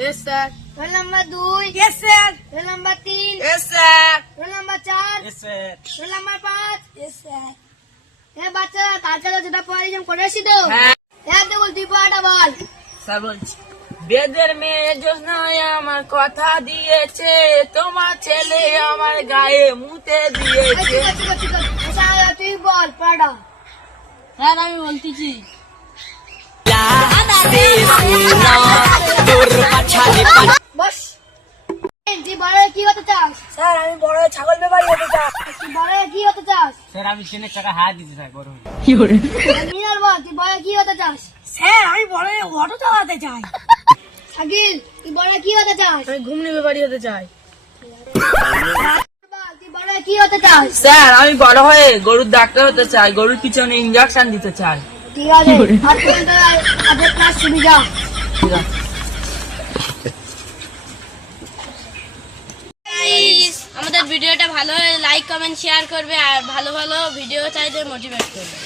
Yes, sir. Roll number 2, Yes, sir. Roll number 3, Yes, sir. Roll number 4, Yes, sir. Roll number 5। Yes, sir. বাচ্চা কালকে যেটা পড়াইলাম করে আসি তো? হ্যাঁ। তুই বল, তুই পড়াটা বল। স্যার বলছি, বেদের মেয়ে জোসনায় আমার কথা দিয়েছে, তোমার ছেলে আমার গায়ে মুতে দিয়েছে। আচ্ছা, তুই বল পড়াটা। স্যার আমি বলতেছি, বস। তুই বড় হয়ে কি হতে চাস? স্যার আমি বড় ছাগল ব্যাপারী হতে চাই। তুই বড় হয়ে কি হতে চাস? স্যার আমি ট্রেনের চাকা হাত দিতে চাই বড় হয়ে। মিনার বল, তুই বড় হয়ে কি হতে চাস? স্যার আমি বড় হয়ে অটো চালাতে চাই। শাকিল, তুই বড় হয়ে কি হতে চাস? আমি ঘুমনি ব্যাপারী হতে চাই। বল, তুই বড় হয়ে কি হতে চাস? স্যার আমি বড় হয়ে গরুর ডাক্তার হতে চাই, গরুর পিছনে ইঞ্জেকশন দিতে চাই। ঠিক আছে, আজকে ক্লাস শুরু যা। ঠিক আছে। আমাদের ভিডিওটা ভালো লাইক কমেন্ট শেয়ার করবে আর ভালো ভালো ভিডিও চাইতে মোটিভেট করবে।